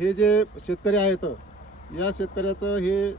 हे जे शेतकरी आहेत या शेतकऱ्याचं हे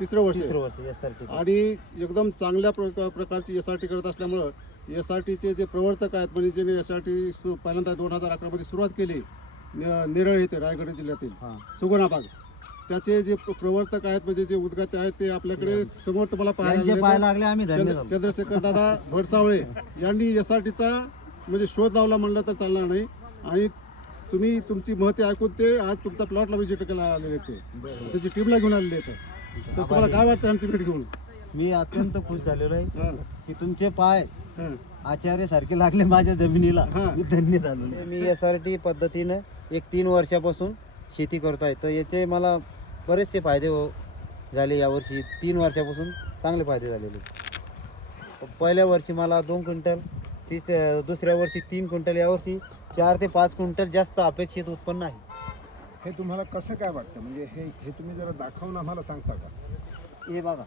तिसरं वर्ष आहे. तिसरं वर्ष आणि एकदम चांगल्या प्रका- प्रकारची एस आर टी करत असल्यामुळं एस आर टीचे जे प्रवर्तक आहेत म्हणजे ज्यांनी एस आर टी पहिल्यांदा दोन हजार अकरामध्ये सुरुवात केली न- नेरळ येथे रायगड जिल्ह्यातील हां. सुगुणा भाग त्याचे जे प्र- प्रवर्तक आहेत म्हणजे जे उद्गाते आहेत ते आपल्याकडे समोर तुम्हाला पाहायला यांचे आलेले पाय आहेत. लागले आम्ही धन्य चंद्र- झालो चंद्रशेखर दादा भडसावळे यांनी एस आर टीचा म्हणजे शोध लावला म्हणलं तर चालणार नाही. आणि तुम्ही तुमची महती ऐकून ते आज तुमचा प्लॉटला व्हिजिट करायला आलेले ते. त्याची टीमला घेऊन आलेले आहेत तर तुम्हाला काय वाटतं आमची भेट घेऊन? मी अत्यंत खुश झालेलो आहे की तुमचे पाय हां. आचार्य सारखे लागले माझ्या जमिनीला. मी धन्य झालो मी एस आर टी पद्धतीनं एक तीन वर्षापासून शेती करतो आहे तर याचे मला बरेचसे फायदे हो झाले यावर्षी. तीन वर्षापासून चांगले फायदे झालेले. पहिल्या वर्षी मला दोन क्विंटल तीस दुसऱ्या वर्षी तीन क्विंटल. यावर्षी चार ते पाच क्विंटल जास्त अपेक्षित उत्पन्न आहे. हे तुम्हाला कसं काय वाटतं? म्हणजे हे हे तुम्ही जरा दाखवून आम्हाला सांगता का? हे बघा.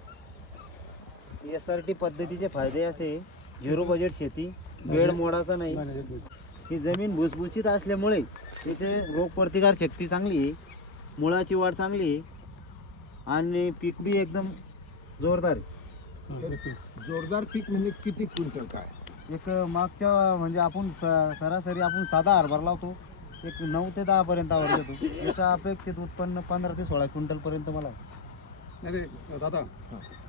एस आर टी पद्धतीचे फायदे असे झिरो बजेट शेती वेळ मोडाचा नाही. ही जमीन भुसभुशीत असल्यामुळे इथे रोगप्रतिकार शक्ती चांगली आहे मुळाची वाढ चांगली आहे आणि पीक बी एकदम जोरदार आहे. जोरदार पीक म्हणजे किती क्विंटल काय? एक मागच्या म्हणजे आपण स- सरासरी आपण साधा हरभरा लावतो. एक नऊ ते दहा पर्यंत आवर येतो याचं अपेक्षित उत्पन्न पंधरा ते सोळा क्विंटल पर्यंत मला आहे. नाही नाही, दादा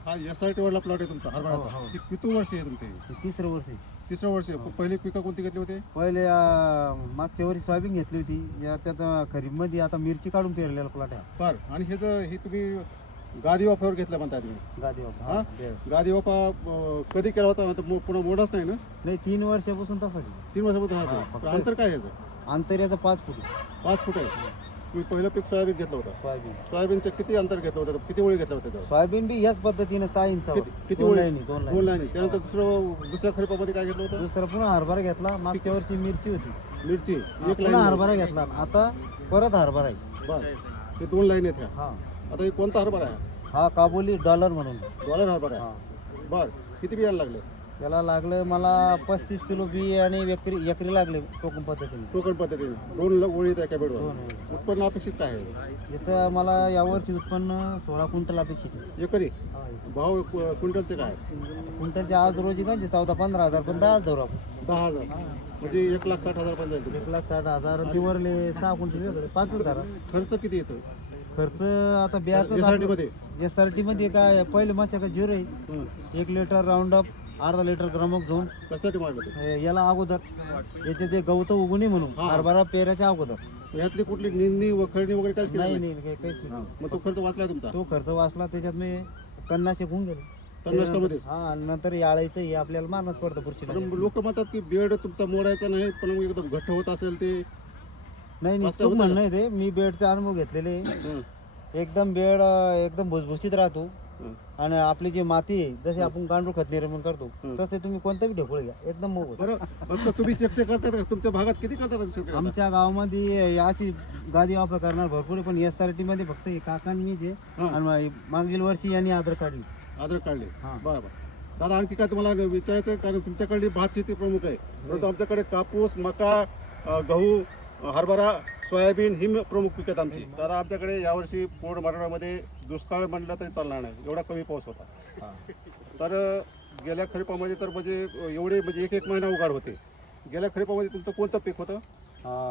हा एस आर टी वरला प्लॉट आहे तुमचा हरभराचा हे किती वर्ष आहे तुमचे? हे तिसरं वर्ष आहे. तिसरं वर्ष आहे. पहिली पिकं कोणती घेतली होते? पहिले अं, मागच्या वर्षी सोयाबीन घेतली होती. याच्यात खरीपमध्ये आता मिरची काढून पेरलेला प्लॉट आहे. बर. आणि हे जर हे तुम्ही गादी वाफावर घेतलं म्हणताय तुम्ही. गादी बाबा हा? बेळ. गादी वाफा अं, कधी केला होता? आता मो- पुन्हा मोडाच नाही ना? नाही तीन वर्षापासून तसाच आहे. तीन वर्षामध्ये हा, व्हायचं फक्त- तर अंतर काय याचं? अंतर याचं पाच फूट आहे. पाच फूट आहे? तुम्ही पहिलं पीक सोयाबीन घेतलं होतं. सोयाबीन. सोयाबीनचं किती अंतर घेतलं होतं? किती ओळी घेतलं होतं त्याच्यावर? सोयाबीन बी ह्याच पद्धतीनं सहा इंचावर. किती- किती दोन ओळी? लाईनी दोन दोन लाईनी. लाईनी त्यानंतर दुसरं दुसऱ्या खरीपामध्ये काय घेतलं होतं? दुसरा पुन्हा हरभरा घेतला. मागच्या वर्षी मिरची होती. मिरची. एक पुन्हा लाईन. हरभरा घेतला. आता परत हरभरा आहे. बर. हे दोन लाईन आहेत ह्या. हा. आता हे कोणता हरभरा आहे? हा काबुली डॉलर म्हणून. डॉलर हरभरा हा. आहे बर. किती बियाणं लागले? त्याला लागलं मला पस्तीस किलो बी आणि एकरी एकरी लागले टोकन पद्धतीने. टोकन पद्धतीने. दोन ल- ओळी आहेत एका बेडवर. दोन. उत्पन्न अपेक्षित काय आहे? इथं मला यावर्षी उत्पन्न सोळा क्विंटल अपेक्षित आहे. एकरी? हा, भाव क्व- क्विंटलचे काय? क्विंटलच्या आज रोजी म्हणजे चौदा पंधरा हजार पण दहा धरू आपण. दहा हजार. म्हणजे एक लाख साठ हजार पण जाईल तुमचं. एक लाख साठ हजार दिवरले सहा क्विंटल वेगळे पाचच धरा. खर्च किती येतो? खर्च आता बियाचं एस आर टी मध्ये? काय पहिले मागच्या काय झिरो आहे. एक लिटर राऊंड अप अर्धा लिटर ग्रमक कशासाठी ते याला अगोदर. याचे जे गवत उगू नये म्हणून हा. हरभरा पेराच्या अगोदर. यातली कुठली निंदणी वखरणी वगैरे काहीच केलं नाही नाही? नाही काही- काहीच नाही. मग तो खर्च वाचलाय तुमचा? तो खर्च वाचला त्याच्यात मी पन्नास होऊन गेलो. हा आणि नंतर याळायचं हे आपल्याला मारणंच पडतं पुढची लोक म्हणतात की बेड तुमचा मोडायचा नाही पण मग एकदम घट्ट होत असेल ते. नाही नाही होतं म्हणणं आहे ते. मी बेडचे अनुभव घेतलेले. एकदम बेड एकदम भुसभुशीत राहतो. आणि आपली जी माती आहे जशी आपण गांडूळ खत निर्माण करतो. तसे तुम्ही कोणतं बी ढेकूळ घ्या. एकदम फक्त तुम्ही चेष्टे करतात का? तुमच्या भागात किती करतात? आमच्या गावामध्ये अशी गादी वापर करणार भरपूर आहे, पण एस आर टी मध्ये फक्त हे काकांनी जे. आणि मागील वर्षी यांनी आधार काढली अद्रक काढले. बरं बरं. दादा आणखी काय तुम्हाला विचारायचं कारण तुमच्याकडली भात शेती प्रमुख आहे. परंतु आमच्याकडे कापूस मका गहू हरभरा सोयाबीन ही प्रमुख पिकं आहेत आमची. तर आमच्याकडे यावर्षी पूर्ण मराठवाड्यामध्ये दुष्काळ म्हणलं तरी चालणार नाही. एवढा कमी पाऊस होता. तर गेल्या खरीपामध्ये तर म्हणजे एवढे म्हणजे एक एक महिना उघाड होते. गेल्या खरीपामध्ये तुमचं कोणतं पीक होतं?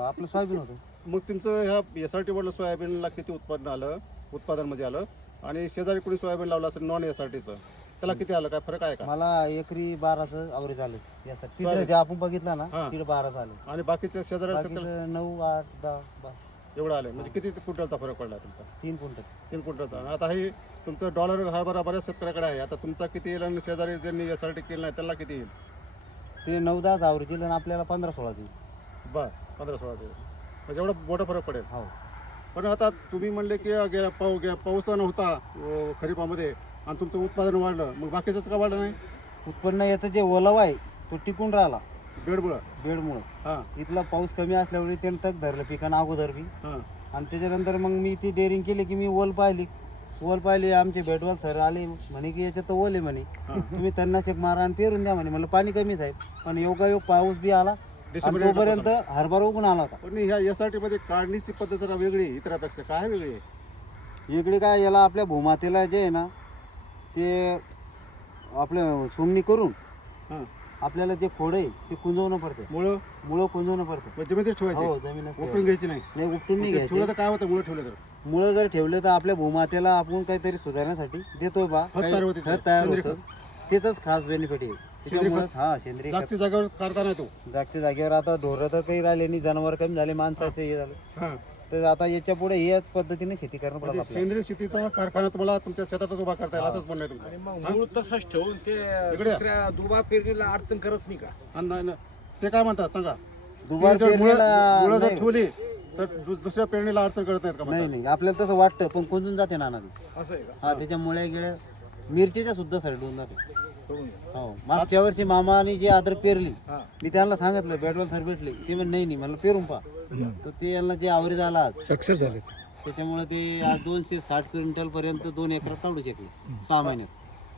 आपलं सोयाबीन होतं. मग तुमचं ह्या एस आर टीवरलं सोयाबीनला किती उत्पन्न आलं? उत्पादनमध्ये आलं. आणि शेजारी कोणी सोयाबीन लावलं असेल नॉन एस आर टीचं त्याला किती आलं? काय फरक आहे का? मला एकरी बाराचं अवरेज आलं यासाठी. जे आपण बघितलं ना हा. तिकडे बाराचं आलं आणि बाकीच्या शेतकऱ्याला बाकीचं नऊ आठ दहा बारा. एवढं आलं म्हणजे किती क्विंटलचा फरक पडला तुमचा? तीन क्विंटल. तीन क्विंटलचा. आणि आता हे तुमचं डॉलर हरभरा बऱ्याच शेतकऱ्याकडे आहे. आता तुमचा किती येईल आणि शेजारी ज्यांनी एस आर टी केलं नाही त्याला किती येईल? ते नऊ दहाच अवरेज येईल आणि आपल्याला पंधरा सोळा देईल. बर पंधरा सोळा दिवस म्हणजे एवढा मोठा फरक पडेल. हो. पण आता तुम्ही म्हणले की पाऊ गे पाऊस नव्हता अं, खरीपामध्ये. आणि तुमचं उत्पादन वाढलं. मग बाकीचंच का वाढलं नाही? उत्पन्न याचं जे ओलावा आहे तो टिकून राहिला. बेडमुळं. बेडमुळं. हां. इथला पाऊस कमी असल्यामुळे त्यानं तग धरलं पिकानं अगोदर बी. हां. आणि त्याच्यानंतर मग मी ती डेअरिंग केली की मी ओल पाहिली. ओल पाहिली आमचे बेडवाल सर आले म्हणे की याच्यात तर ओल आहे म्हणे. तुम्ही तणनाशक मारा आणि पेरून द्या म्हणे. मला पाणी कमीच आहे. पण योगायोग पाऊस बी आला. आणि डिसेंबर तोपर्यंत हरभरा उगून आला होता. पण ह्या एस आर टी मध्ये काढणीची पद्धत जरा वेगळी आहे. इतरापेक्षा. काय वेगळी आहे? इकडे काय याला आपल्या भूमातेला जे आहे ना ते आपलं सोंगणी करून हां. आपल्याला जे खोड आहे ते कुंजवणं पडतं मुळं? मुळं कुंजवणं पडतं ठेवायचे? हो जमीन उपटून घ्यायची नाही? नाही उपटून नाही घ्यायचे. ठेवलं तर काय होतं? मुळं ठेवलं तर? मुळं जर ठेवले तर आपल्या भूमातेला आपण काहीतरी सुधारण्यासाठी देतोय बा. खत काही तयार होते खत तयार सेंद्रिय होतं. त्याच खास बेनिफिट आहे. त्याच्यामुळे हा सेंद्रिय खत. जागच्या जागेवर आहे तो? जागच्या जागेवर आता ढोरं तर काही राहिले नाही. जनावर कमी झाले माणसाचे हे झालं. हा. तर आता याच्यापुढे याच पद्धतीने शेती करणं पडत म्हणजे आपल्याला. सेंद्रिय शेतीचा कारखाना तुम्हाला तुमच्या शेतातच उभा करता येईल असंच म्हणणं आहे आणि तुमचं मग मूळ तसंच ठेवून ते इकडे या. दुसऱ्या दुबा पेरणीला अडचण करत नाही का? आणि नाही- नाही. ते काय म्हणतात सांगा. दुबार ती जर मुळं पेरणीला मुळं जर नाही. ठेवली तर दु- दुसऱ्या पेरणीला अडचण करत नाहीत का नाही म्हणतात? नाही आपल्याला तसं वाटतं पण कोंजून जाते नाना ती असं आहे का? हा त्याच्या मुळ्या गिळ्या मिरचीच्या सुद्धा सरडून जाते. सोडून द्या. हो. मागच्या वर्षी मामाने जी आदर पेरली हा. मी त्यांना सांगितलं बॅटबॉल सर भेटले ते म्हणजे नाही नाही. मला पेरून पा तर ते यांना जे आवरेज आला आज सक्सेस झाले त्याच्यामुळे ते आज दोनशे साठ क्विंटल पर्यंत दोन एकरात तावडू शकले. सहा महिन्यात.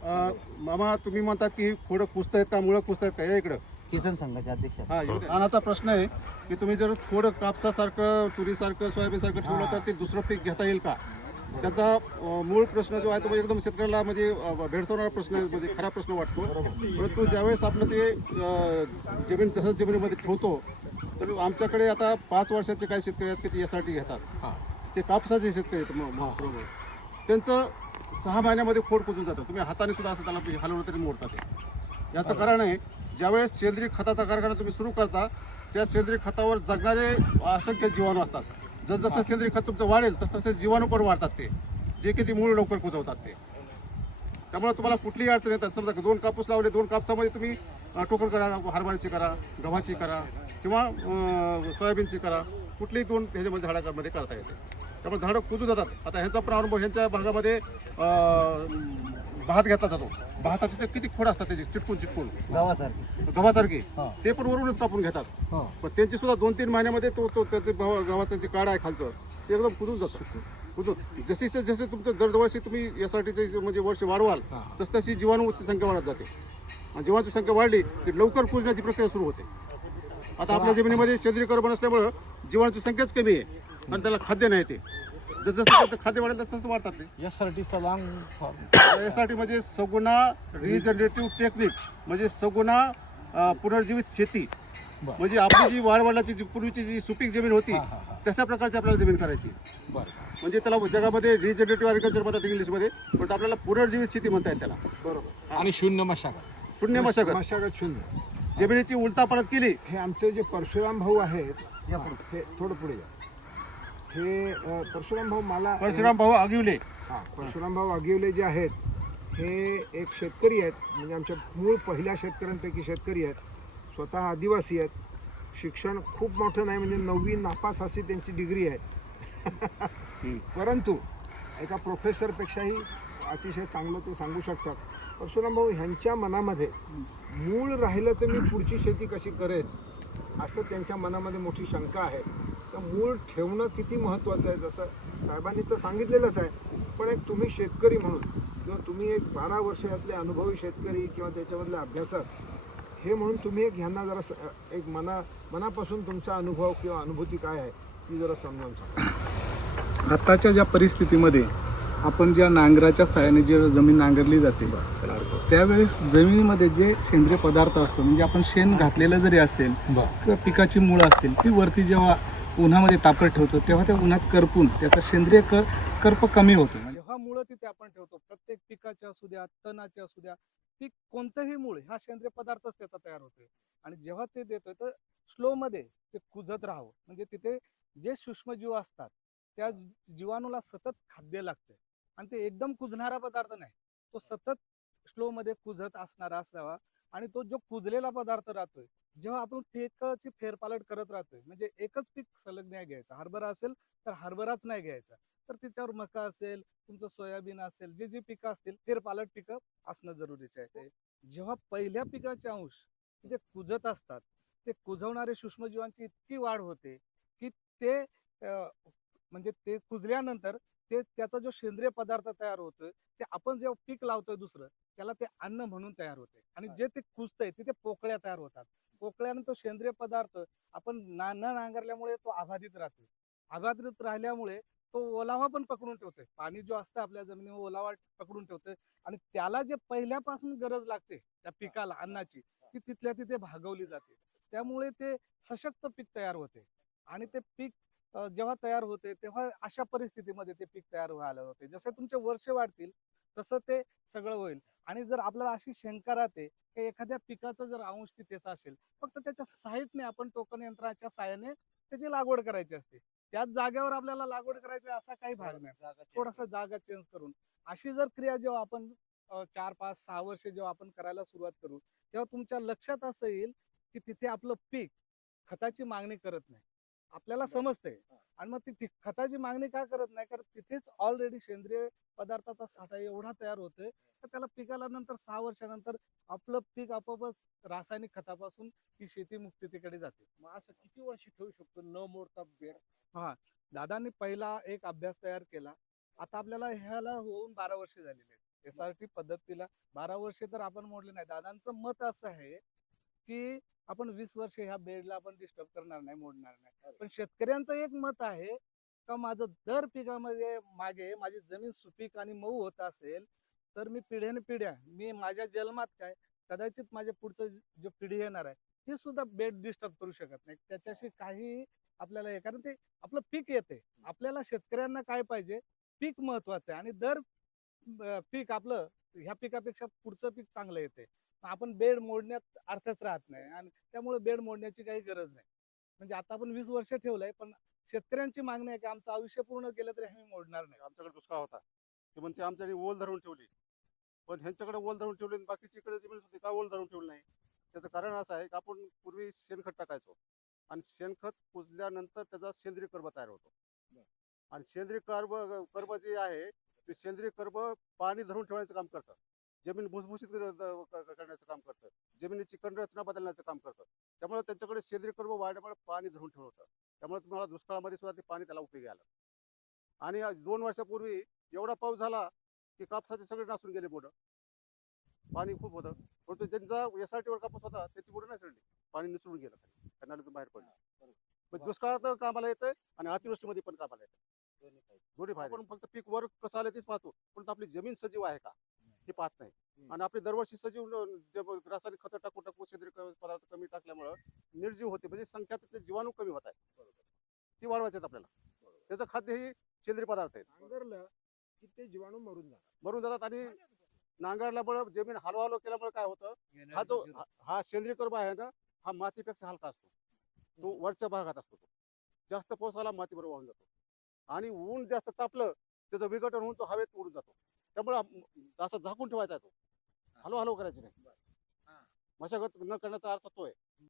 अं, मामा तुम्ही म्हणतात की थोडं कुसतायत का मुळं कुसतायत का? या इकडं. किसन संघाचे अध्यक्ष. हा येऊ. रानाचा प्रश्न आहे की तुम्ही जर थोडं कापसासारखं तुरीसारखं सोयाबीनसारखं ठेवलं तर ते दुसरं पीक घेता येईल का? त्याचा अं, मूळ प्रश्न जो आहे तो एकदम शेतकऱ्याला म्हणजे अं, भेडसावणारा प्रश्न आहे म्हणजे खरा प्रश्न वाटतो. परंतु ज्यावेळेस आपलं ते अं, जमीन तसंच जमिनीमध्ये ठेवतो तर आमच्याकडे आता पाच वर्षाचे काही शेतकरी आहेत की ते यासाठी घेतात. ते कापसाचे शेतकरी आहेत म- म- बरोबर त्यांचं सहा महिन्यामध्ये खोड कुजून जातं. तुम्ही हाताने सुद्धा असं त्याला हलवलं तरी मोडतात ते. याचं कारण आहे ज्यावेळेस सेंद्रिय खताचा कारखाना तुम्ही सुरू करता त्या सेंद्रिय खतावर जगणारे असंख्य जीवाणू असतात. जसजसं सेंद्रिय खत तुमचं वाढेल तस तसे जीवाणू पण वाढतात ते. जे की ती मूळ लवकर कुजवतात ते. त्यामुळे तुम्हाला कुठलीही अडचण येतात समजा दोन कापूस लावले दोन कापसामध्ये तुम्ही टोकन करा हरभऱ्याची करा गव्हाची करा किंवा सोयाबीनची करा. कुठलीही दोन ह्याच्यामध्ये झाडामध्ये करता येते. त्यामुळे झाडं कुजू जातात. आता ह्यांचा पण अनुभव ह्यांच्या भागामध्ये भात घेतला जातो. भाताचे ते किती खोड असतात त्याचे? चिटकून चिटकून. गव्हासारखे. हा. ते पण वरूनच कापून घेतात. पण त्यांची सुद्धा दोन तीन महिन्यामध्ये तो तो त्याचे गव्हा- गव्हाचं जे काढ आहे खालचं. ते एकदम कुजून जातं जशी जसे तुमचं दरवर्षी तुम्ही यासाठीचे म्हणजे वर्ष वाढवाल तस तशी जीवाणूची संख्या वाढत जाते. आणि जीवाणूची संख्या वाढली की लवकर कुजण्याची प्रक्रिया सुरू होते. आता आपल्या जमिनीमध्ये सेंद्रिय कर्बन असल्यामुळं जीवाणूची संख्याच कमी आहे आणि त्याला खाद्य नाही ते. जसं त्याचं खाद्य वाढेल तसं तसं वाढतात ते. यासाठीचा लॉंग यासाठी म्हणजे सगुणा रिजनरेटिव्ह टेक्निक म्हणजे सगुणा पुनर्जीवित शेती. म्हणजे आपली जी वाढ वाढल्याची जी पूर्वीची जी सुपीक जमीन होती. तशा प्रकारची आपल्याला जमीन करायची. बरं. म्हणजे त्याला जगामध्ये रिजनरेटिव्ह अग्रिकल्चर म्हणतात इंग्लिशमध्ये पण आपल्याला पुनर्जीवित शेती म्हणता येईल त्याला. बरोबर. आणि शून्य मशागत. शून्य मशागत. मशागत शून्य. जमिनीची उलटा परत केली. हे आमचे जे परशुराम भाऊ आहेत हे थोडं पुढे या. हे अ, परशुराम भाऊ मला परशुराम भाऊ आगिवले. हा परशुराम भाऊ आगिवले जे आहेत हे एक शेतकरी आहेत. म्हणजे आमच्या मूळ पहिल्या शेतकऱ्यांपैकी शेतकरी आहेत. स्वतः आदिवासी आहेत. शिक्षण खूप मोठं नाही म्हणजे नववी नापास अशी त्यांची डिग्री आहे. परंतु एका प्रोफेसरपेक्षाही अतिशय चांगलं ते सांगू शकतात. परशुराम भाऊ ह्यांच्या मनामध्ये मूळ राहिलं तर मी पुढची शेती कशी करेन असं त्यांच्या मनामध्ये मोठी शंका आहे. तर मूळ ठेवणं किती महत्त्वाचं आहे? जसं साहेबांनी तर सांगितलेलंच आहे पण एक तुम्ही शेतकरी म्हणून किंवा तुम्ही एक बारा वर्षातले अनुभवी शेतकरी किंवा त्याच्यामधले अभ्यासक हे म्हणून तुम्ही एक ह्यांना जरा स- एक मना मनापासून तुमचा अनुभव किंवा अनुभूती काय आहे ती जरा समजावून सांगा. आताच्या ज्या परिस्थितीमध्ये आपण ज्या नांगराच्या सहाय्याने जे जमीन नांगरली जाते त्यावेळेस जमिनीमध्ये जे सेंद्रिय पदार्थ असतो म्हणजे आपण शेण घातलेलं जरी असेल किंवा पिकाची मुळं असतील ती वरती जेव्हा उन्हामध्ये तापत ठेवतो तेव्हा त्या उन्हात करपून त्याचा सेंद्रिय क करप कमी होतो. जेव्हा मुळं तिथे आपण ठेवतो. प्रत्येक पिकाचे असू द्या तणाचे असू द्या पीक कोणतंही मूळ हा सेंद्रिय पदार्थच त्याचा तयार होतोय. आणि जेव्हा ते देतोय तर स्लो मध्ये ते कुजत राहावं. म्हणजे तिथे जे सूक्ष्मजीव असतात त्या जीवाणूला सतत खाद्य लागते आणि ते एकदम कुजणारा पदार्थ नाही. तो सतत स्लो मध्ये कुजत असणारा असावा. आणि तो जो कुजलेला पदार्थ राहतोय जेव्हा आपण पिकाची फेरपालट करत राहतोय म्हणजे एकच पीक सलग नाही घ्यायचं. हरभरा असेल तर हरभराच नाही घ्यायचा. तर त्याच्यावर मका असेल तुमचं सोयाबीन असेल जे जे पिकं असतील फेरपालट पिकं असणं जरुरीचे आहे. ते जेव्हा पहिल्या पिकाचे अंश ते कुजत असतात ते कुजवणारे सूक्ष्मजीवांची इतकी वाढ होते की ते अं, म्हणजे ते कुजल्यानंतर ते त्याचा जो सेंद्रिय पदार्थ तयार होतोय ते आपण जेव्हा पीक लावतोय दुसरं त्याला ते अन्न म्हणून तयार होते आणि जे ते कुजतंय तिथे पोकळ्या तयार होतात. पोकळ्यानं तो सेंद्रिय पदार्थ आपण ना न नांगरल्यामुळे तो अबाधित राहतो अबाधित राहिल्यामुळे तो ओलावा पण पकडून ठेवतोय. पाणी जो असतं आपल्या जमिनीवर ओलावा पकडून ठेवतोय. आणि त्याला जे पहिल्यापासून गरज लागते त्या पिकाला अन्नाची ती तिथल्या तिथे भागवली जाते. त्यामुळे ते सशक्त पीक तयार होते. आणि ते पीक जेव्हा तयार होते तेव्हा अशा परिस्थितीमध्ये ते पीक तयार व्हायला होते. जसे तुमचे वर्ष वाढतील तसं ते सगळं होईल. आणि जर आपल्याला अशी शंका राहते की एखाद्या पिकाचा जर अंश तिथेचा असेल फक्त त्याच्या साईडने आपण टोकन यंत्राच्या साहाय्याने त्याची लागवड करायची असते. त्याच जागेवर आपल्याला लागवड करायची असा काही भाग नाही. थोडासा जागा चेंज करून. अशी जर क्रिया जेव्हा आपण चार पाच सहा वर्ष जेव्हा आपण करायला सुरुवात करू तेव्हा तुमच्या लक्षात असं येईल की तिथे आपलं पीक खताची मागणी करत नाही. आपल्याला समजतंय. आणि मग ती खताची मागणी का करत नाही? कारण तिथेच ऑलरेडी सेंद्रिय पदार्थाचा साठा एवढा तयार होतोय तर त्याला पिकाला नंतर सहा वर्षानंतर आपलं पीक आपोआपच रासायनिक खतापासून ही शेती मुक्तीकडे जाते. मग असं किती वर्ष ठेवू शकतो? न मोडता बेड? दादांनी पहिला एक अभ्यास तयार केला. आता आपल्याला ह्याला होऊन बारा वर्ष झालेली आहेत. एस आर टी पद्धतीला बारा वर्षे तर आपण मोडले नाही. दादांचं मत असं आहे की आपण वीस वर्ष ह्या बेडला आपण डिस्टर्ब करणार नाही मोडणार नाही. पण शेतकऱ्यांचं एक मत आहे का माझं दर पिकामध्ये मागे माझी जमीन सुपीक आणि मऊ होत असेल तर मी पिढ्याने पिढ्या मी माझ्या जन्मात काय कदाचित माझ्या पुढचं ज- पिढी येणार आहे ती सुद्धा बेड डिस्टर्ब करू शकत नाही. त्याच्याशी काही आपल्याला हे कारण ते आपलं पीक येते. आपल्याला शेतकऱ्यांना काय पाहिजे? पीक महत्वाचं आहे आणि दर पीक आपलं ह्या पिकापेक्षा पुढचं पीक चांगलं येते आपण बेड मोडण्यात अर्थच राहत नाही आणि त्यामुळे बेड मोडण्याची काही गरज नाही. म्हणजे आता आपण वीस वर्ष ठेवलंय पण शेतकऱ्यांची मागणी आहे की आमचं आयुष्य पूर्ण केलं तरी आम्ही मोडणार नाही. आमच्याकडे दुष्काळ होता. ते म्हणते आमच्याकडे ओल धरून ठेवली. पण ह्यांच्याकडे ओल धरून ठेवली आणि बाकीची इकडे जमीन होती का ओल धरून ठेवली नाही? त्याचं कारण असं आहे की आपण पूर्वी शेणखत टाकायचो. आणि शेणखत कुजल्यानंतर त्याचा सेंद्रिय कर्ब तयार होतो. आणि सेंद्रिय कर्ब कर्ब जे आहे ते सेंद्रिय कर्ब पाणी धरून ठेवण्याचं काम करतं जमीन भुसभुशीत करण्याचं काम करतं जमिनीची कंडरचना बदलण्याचं काम करतं त्यामुळे त्यांच्याकडे सेंद्रिय कर्ब वाढल्यामुळे पाणी धरून ठेवतं त्यामुळे तुम्हाला दुष्काळामध्ये सुद्धा ते पाणी त्याला उपयोगी आलं. आणि दोन वर्षापूर्वी एवढा पाऊस झाला की कापसाचे सगळे नासून गेले बोडं. पाणी खूप होतं. परंतु ज्यांचा एस आर टीवर कापूस होता त्याची बोडं नाही सडली. पाणी निसरून गेलं. त्यांना बाहेर पडलं. पण दुष्काळात कामाला येतं आणि अतिवृष्टीमध्ये पण कामाला येतं दोन्ही फायदे आपण फक्त पीक वर कसं आलं तेच पाहतो. परंतु आपली जमीन सजीव आहे का? हे पाहत नाही. आणि आपली दरवर्षी सजीव रासायनिक खतं टाकू टाकू सेंद्रिय क- पदार्थ कमी टाकल्यामुळं निर्जीव होते. म्हणजे संख्यात जीवाणू कमी होत आहे ती वाढवायचे आहेत आपल्याला. त्याचं खाद्य ही सेंद्रिय पदार्थ आहेत. की ते जीवाणू मरून जातात. मरून जातात आणि नांगरल्यामुळे जमीन हलवा हलव केल्यामुळे काय होतं? हा जो हा- हा सेंद्रिय कर्ब आहे ना हा मातीपेक्षा हलका असतो. तो वरच्या भागात असतो तो. जास्त पाऊस आला मातीवर वाहून जातो. आणि ऊन जास्त तापलं त्याचं विघटन होऊन तो हवेत उडून जातो. त्यामुळे असा झाकून ठेवायचा आहे तो. हलव हलव करायची नाही. मशागत न करण्याचा अर्थ तो आहे